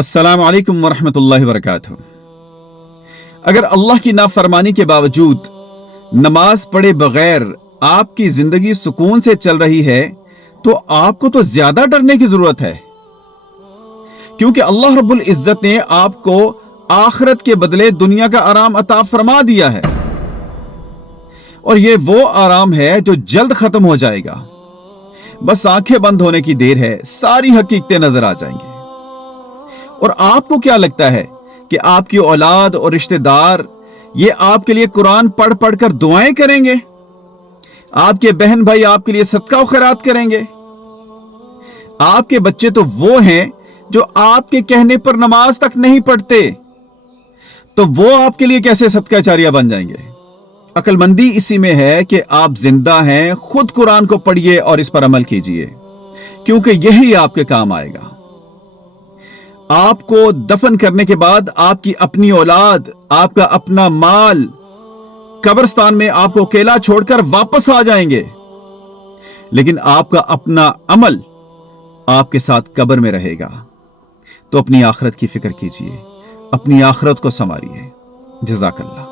अस्सलाम वालेकुम वरहमतुल्लाहि वबरकातुहू। अगर अल्लाह की नाफरमानी के बावजूद नमाज पढ़े बगैर आपकी जिंदगी सुकून से चल रही है तो आपको तो ज्यादा डरने की जरूरत है, क्योंकि अल्लाह रब्बुल इज्जत ने आपको आखिरत के बदले दुनिया का आराम अता फरमा दिया है, और ये वो आराम है जो जल्द खत्म हो जाएगा। बस आंखें बंद होने की देर है, सारी हकीकतें नजर आ जाएंगी। और आपको क्या लगता है कि आपकी औलाद और रिश्तेदार ये आपके लिए कुरान पढ़ पढ़ कर दुआएं करेंगे? आपके बहन भाई आपके लिए सदका और खैरात करेंगे? आपके बच्चे तो वो हैं जो आपके कहने पर नमाज तक नहीं पढ़ते, तो वो आपके लिए कैसे सदकाचारिया बन जाएंगे? अक्लमंदी इसी में है कि आप जिंदा हैं, खुद कुरान को पढ़िए और इस पर अमल कीजिए, क्योंकि यही आपके काम आएगा। आपको दफन करने के बाद आपकी अपनी औलाद, आपका अपना माल कब्रिस्तान में आपको अकेला छोड़कर वापस आ जाएंगे, लेकिन आपका अपना अमल आपके साथ कब्र में रहेगा। तो अपनी आखिरत की फिक्र कीजिए, अपनी आखिरत को संवारिए। जज़ाकल्लाह।